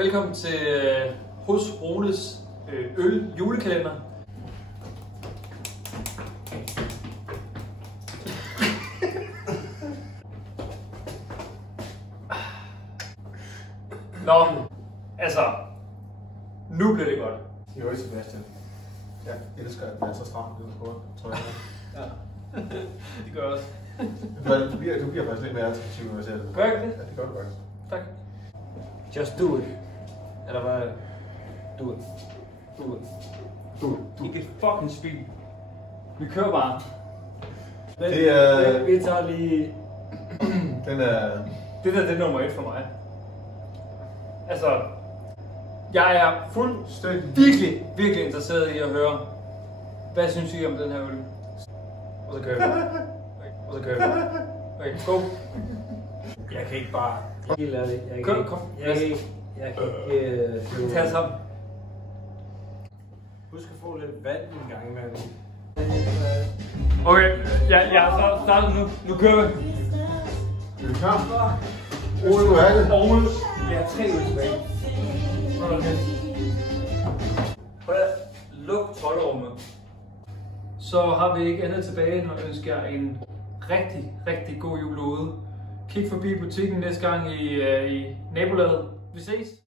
Velkommen til hos Rones øl julekalender. Nå, altså, nu bliver det godt. Jo, Sebastian. Jeg elsker, at man er så stramt nede på trøjen. Ja, det gør jeg også. Du bliver faktisk lidt mere attraktiv end mig selv. Gør jeg ikke det? Ja, det gør du faktisk. Tak. Just do it. Eller hvad? Do it. Do it. Do it. Ikke et fucking spil. Vi kører bare. Det er... Vi tager lige... Den er... Det der, det er nummer 1 for mig. Altså, jeg er virkelig interesseret i at høre, hvad synes I om den her øl? Og så kører vi. Og så kører vi. Okay, go. Jeg kan ikke bare... Helt ærligt. Jeg Kom, kan kom. ikke... Jeg kan ikke... Tag os sammen. Husk at få lidt vand en gang imellem. Okay, jeg har startet nu. Nu kører vi. Er du klar? Ole, du er det. Ole, vi har 3 øl tilbage. Okay. Prøv at luk troldrummet. Så har vi ikke andet tilbage, når jeg ønsker jer en rigtig god jul ude. Kig forbi butikken næste gang i nabolaget. Vi ses!